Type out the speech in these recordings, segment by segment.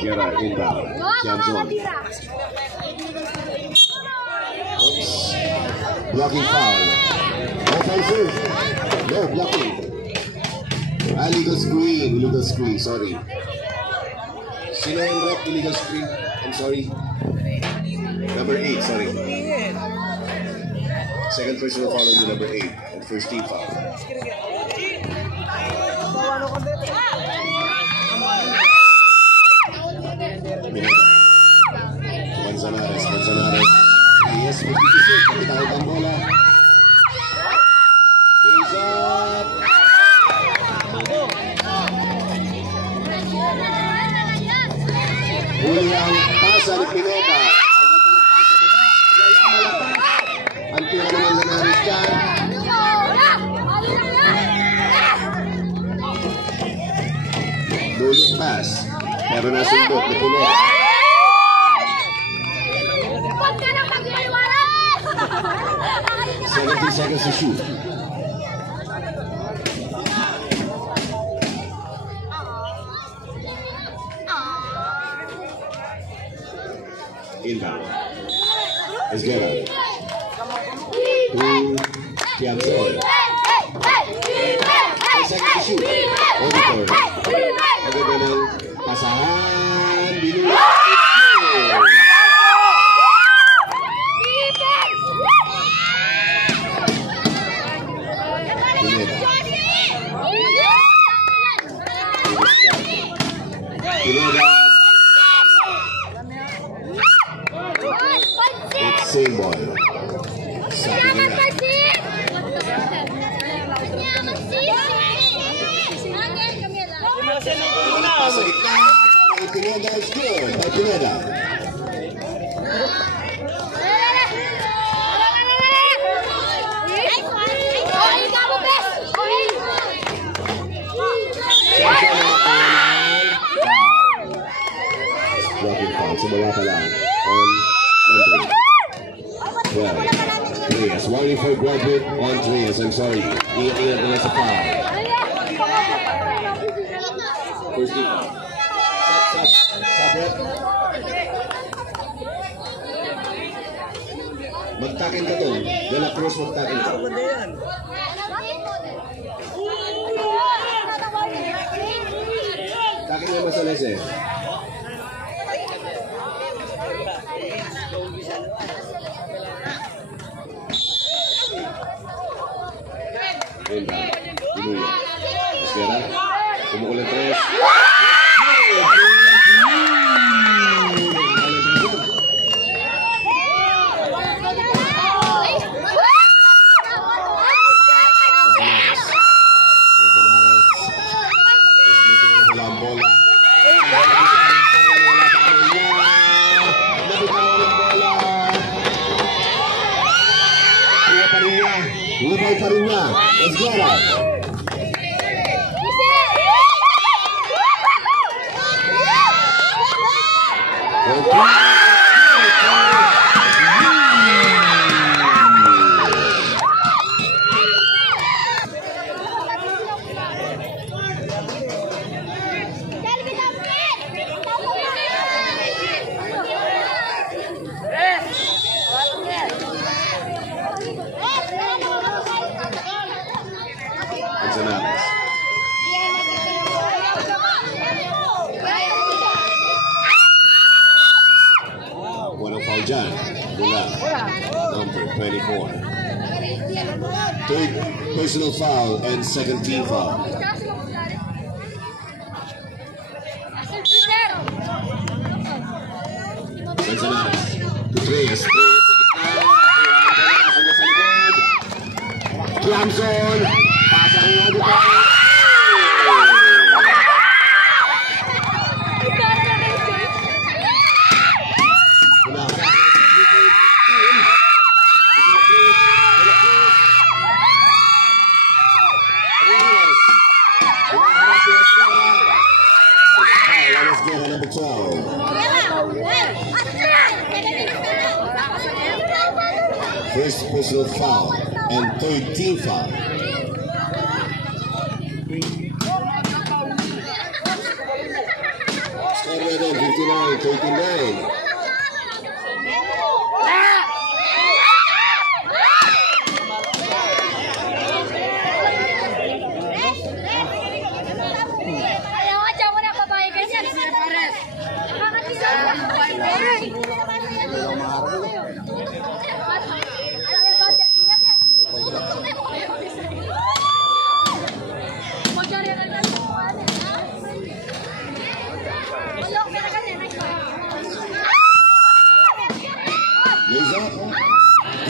Esguerra inbound. Jam zone. Oops. Blocking foul. Offensive. No blocking. Illegal screen. Sorry. Sino yung rep? Illegal screen. I'm sorry. Number 8, sorry. Second personal foul on number 8. And first team foul. Manzanares. Yes, 56. Takot ang bola. Raise up. Huli ang pasa ni Pineda. Ang tira naman sa Naris dyan. Dulong pass. Pero nasundot ni Pineda. 17 seconds to shoot. Inbound. Esguerra. To Pianzol. 10 seconds to shoot. Auditor. Magandang pasahan. Binulat. Same ball. Sabi nila. Sa gitna. Pineda is good. Pineda. Dropping foul. Simula pa lang. On number 12. Trias. Warning for graduate on Trias. I'm sorry. Iingat na sa foul. First team foul. Sabret. Magtakin ka doon. De La Cruz, magtakin ka. Takin mo Masales eh. Dinuya. Esguerra. Pumukul ng 3. Lumay pa rin niya. Esguerra. Manzanares. Walang foul dyan. Mula. Number 24. Third personal foul and second team foul. Manzanares. To Trias. Clamson. Pasang yung auditor. Number 12. First personal foul and third team foul. Score natin, 59-39.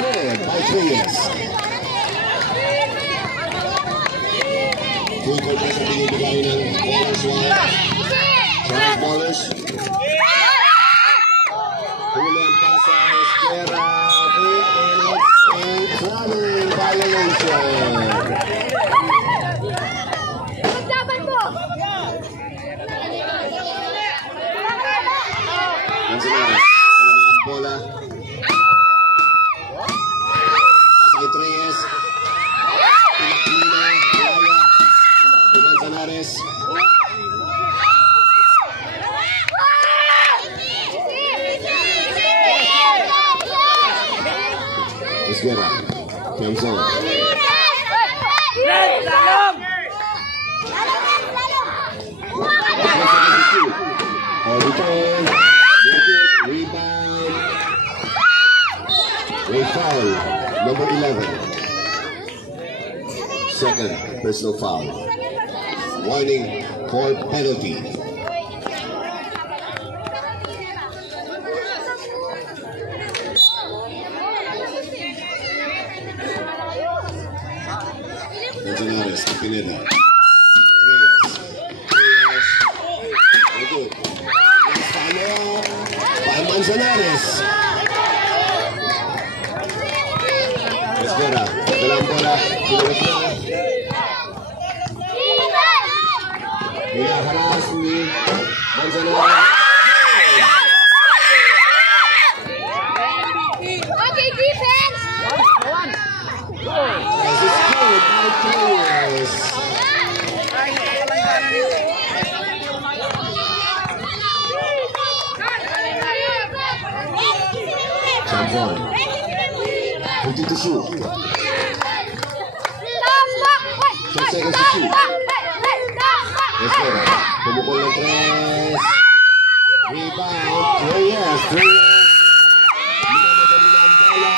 Good by 3 years. Full court na sa binibigay ng ballers 1. Charles Ballers. Huli ang pasa, Esquera. And it's a traveling violation. Manzanares. Ang bola. Pasa kay Reyes. Pinakina. Manzanares. Esquera. Camzon. Return. Rebound. A foul. Number 11. Second personal foul. Warning for penalty. Manzanares, Pineda. Reyes. Very good. By Manzanares. Esquera. Dalang bola. Hinaharas ni Manzanares. Okay, defense. This is good by 2 years. Champon. 50 to shoot. 10 seconds to shoot. Esquera. Pumukol ng 3. Rebound. 3 years. 3 years. Minamadali ng bola.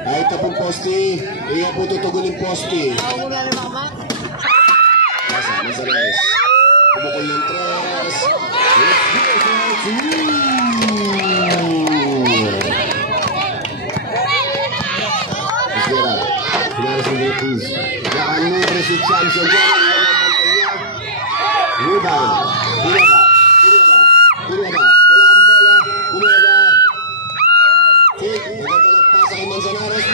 Kahit na pong poste, iya po tutugunin poste. Manzanares. Pumukol ng 3. Esquera. Pinaras ng Lopez. Nakalibre si Chamson. Rebound. Pineda. Wala ang bola. Pineda. Take. Maganda na pasa kay Manzanares.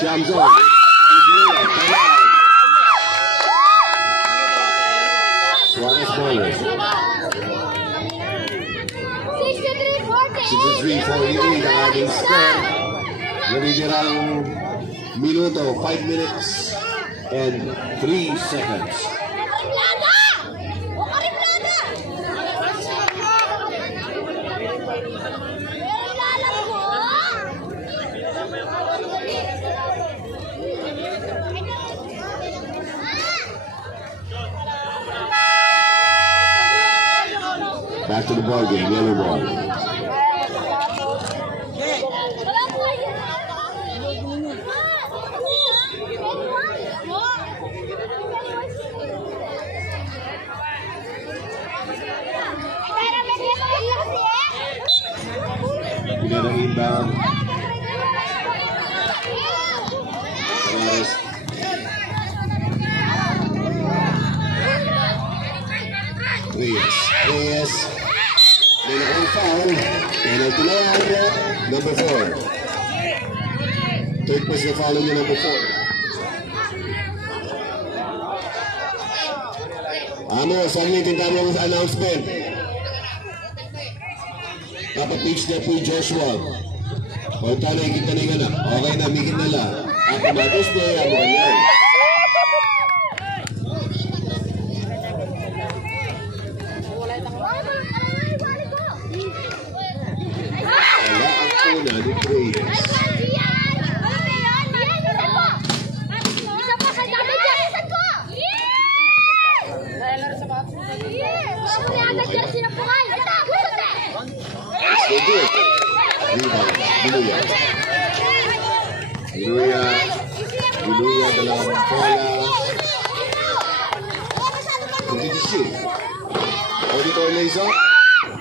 Chamson. Suarez Ballers. 63-48 ang ating score. Nalidirang minuto, 5 minutes and 3 seconds. Back to the ball game, yellow ball. Pineda inbound. Manzanares. Reyes. May nakang foul. Penalty na yan. Number 4. Third place na foul niya, number 4. saglit yung tamang announcement. Papa-pitch na po yung Joshua. Punta na, ikit na yung anak. Okay na, mikit na lang. Ako matos na, ako ganyan. Wala ang una ni Grace. They do it. Giluya dalawang bola. Hindi to shoot. Auditor Leza.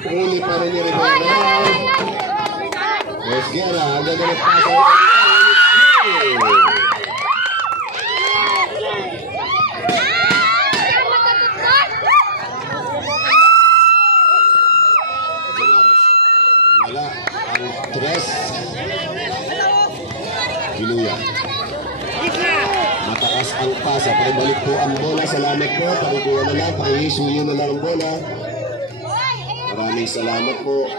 Huli pa rin ni Rivera. Esguera, ang ganda ng pasa. Wala ang tres. Giluya. Mataas ang pasa. Pakibalik po ang bola sa lamek po. Pakikuha na lang. Pakihisuyo na lang ang bola. Maraming salamat po.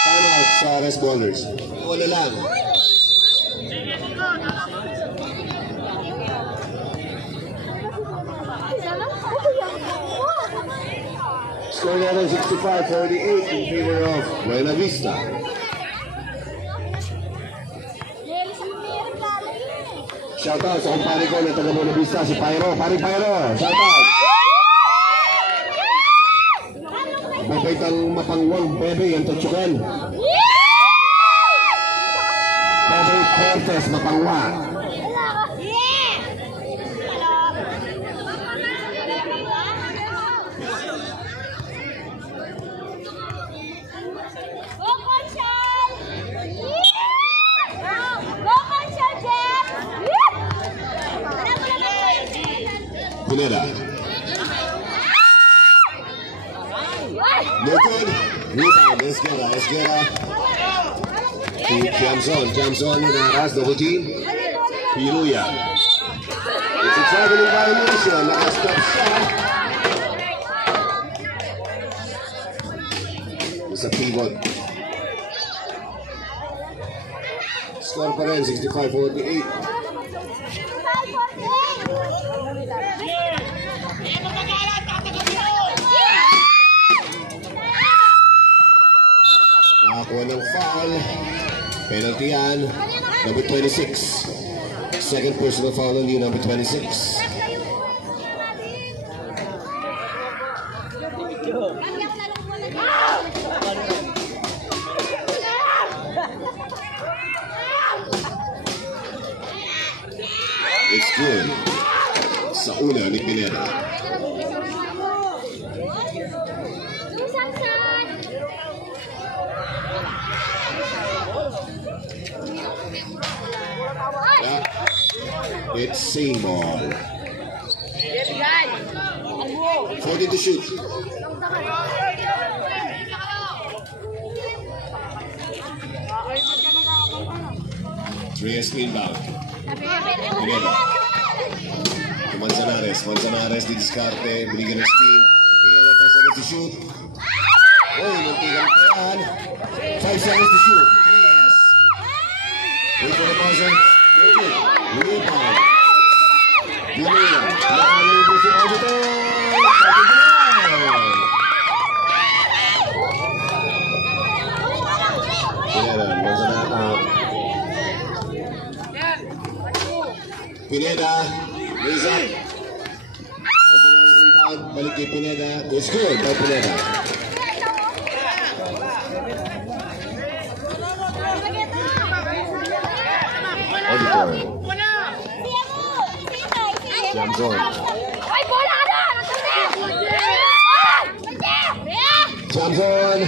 Time out sa rest ballers. Wala lang. Score natin 65-48 in favor of Buena Vista. Shoutout sa kumpare ko na taga Buena Vista, si Pyro. Paring Pyro, shoutout. Mabait ang mapangwang bebe, yung tutsukan. Bebe Cortez, mapangwang. Pineda. No good. Rebound. Esguera. Jumps on in Aras. Double team. Giluya. It's a traveling violation. Last stop shot. It's a pivot. Score pa rin. 65-48. Nakakuha ng foul. Penalty yan. Number 26. Second personal foul on you, number 26. It's good. Sa una ni Pineda. It's same ball. 40 to shoot. Trias inbound. Pineda. Manzanares di diskarte. Binigyan ng spin. Pineda 10 seconds to shoot. Oh, muntikan pa yan. 5 seconds to shoot. Trias. Wait for the buzzer. Rebound. Giluya. Nakalubo si Auditor. Pineda. Raise up. Manzanares rebound. Balik kay Pineda. It's good by Pineda. Auditor. Jumps on. Jumps on.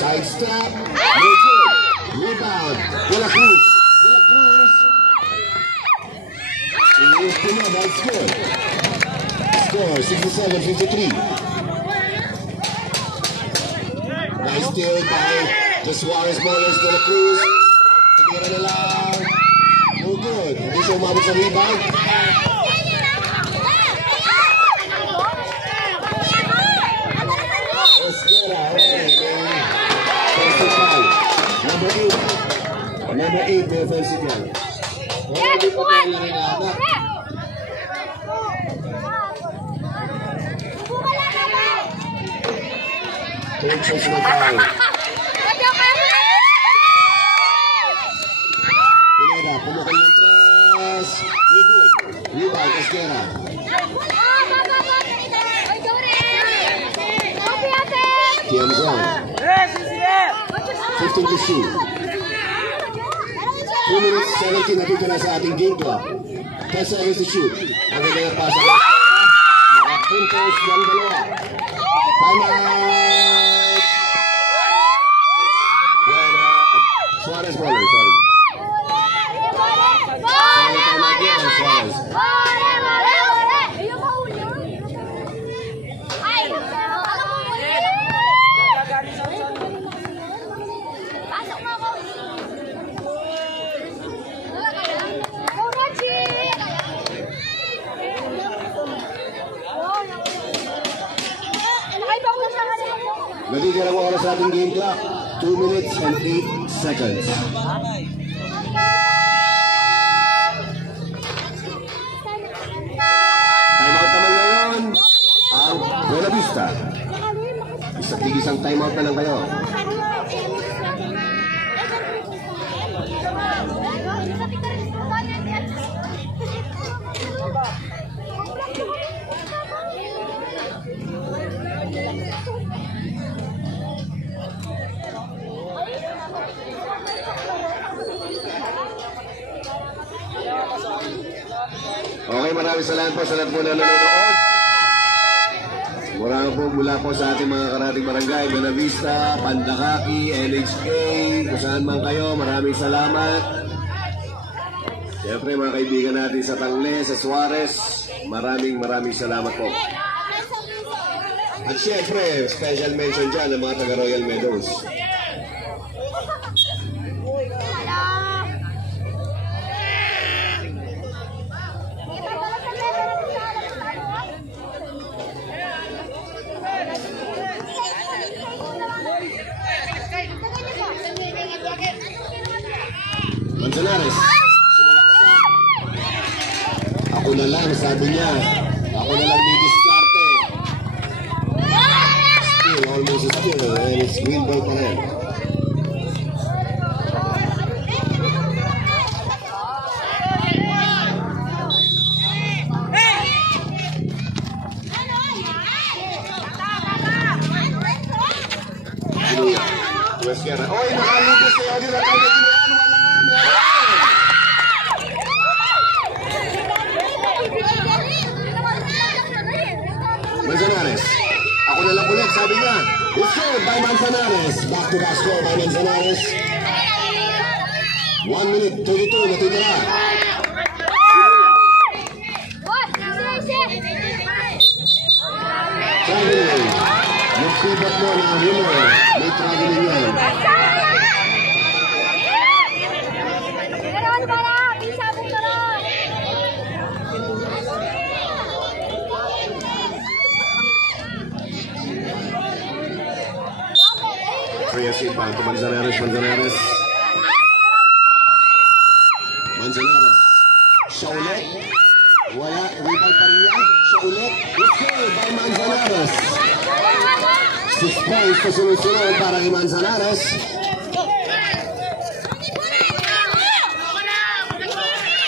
Side step. No good. Rebound. De La Cruz. Pineda, it's good. Score 67-53. Nice steal by the Suarez Ballers de la Cruz. Tumira na lang. No good. Hindi siya umabot sa rebound. Esquera, okay. Offensive foul. Number 8. Number 8 may offensive foul. Hindi pa tayo na rin anak. Third personal foul. Pineda, pumukol yung tres. Good. Rebound, Esquera. Tiamzon. 15 to shoot. 2 minutes 17 na dito na sa ating game clock. 10 seconds to shoot. Ang ganda na pasa ng Esquera. Nakapuntos yung dalawa. Time out! Suarez Ballers, sorry. Time out yan, Suarez. Nagiging ang oras sa ating game clock. 2 minutes and 8 seconds. Timeout naman ngayon ang Buena Vista. Isang timeout na lang kayo. Okay, maraming salamat po sa lahat po na nanonood. Mula po sa ating mga karating barangay, Buena Vista, Pandakaki, NHK, kung saan man kayo, maraming salamat. Siyempre mga kaibigan natin sa Tangle, sa Suarez, maraming salamat po. At siyempre, special mention dyan ng mga taga Royal Meadows. Manzanares, sumalaksa. Ako na lang, sabi niya. Ako na lang didiskarte. Still, almost still, and it's green ball pa rin. Esquera. Oy, nakalipis si Odi na tayo na Manzanares. Ako na lang ulit, sabi niya. It's good by Manzanares. Back to back score by Manzanares. 1 minute 32 natitira. Traveling. Nagsibat mo na winner. May traveling yan. Triasin pa. Manzanares. Siya ulit. Wala. Rebound pa rin yan. Siya ulit. Okay by Manzanares. 6 points sa sunod-sunod para kay Manzanares.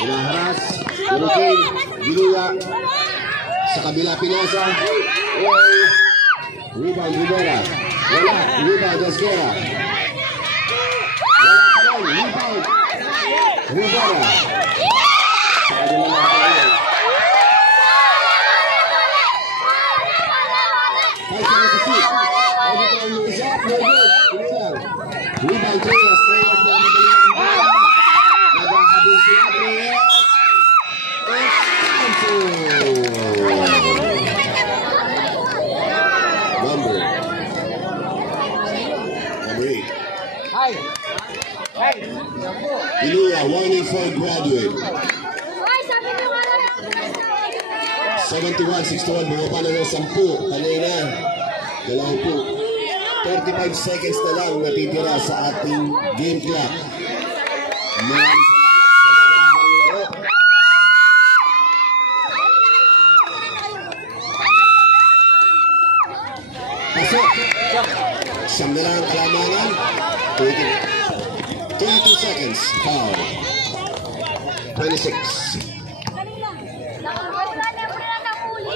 Inaharas. Urukin. Giluya. Sa kabila pinasa. Rebound Rivera. Wala. Rebound Esquera. Wala pa rin. Rebound Rivera. Sa kabila pinasa. Rebound Trias na magaling naghahabol sila Trias. Number Ilua, warning for graduate. Ay, sabi niyo nga lang. 71-61, bumaba na ng 10. Kanina, 20. 35 seconds na lang natitira sa ating game clock. Maraming salamat sa magandang laro. Pasok! Siyam na lang ang kalamangan. 22 seconds. Foul. 26.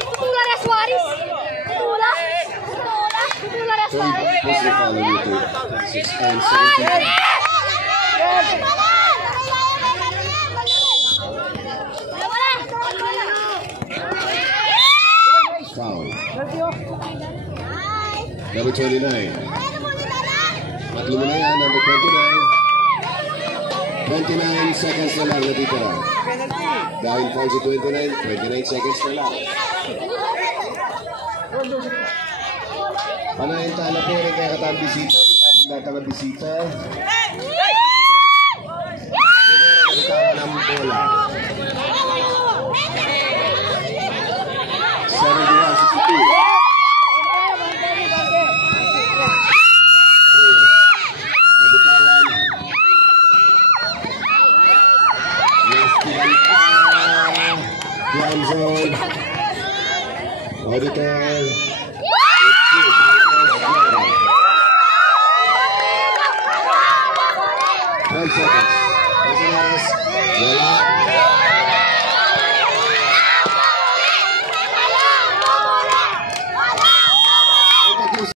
Tutula na Suarez. Tutula. Tutula. Tutula na Suarez. What's the foul dito? 6 and 17. Foul. Number 29. Matlo mo na yan, number 29. 29 seconds na lang natitira. Dahil foul si 29, 29 seconds na lang. Panahin tala po rin kaya katang bisita. Itapon natin ang bisita. Siguro nagtawa ng bola.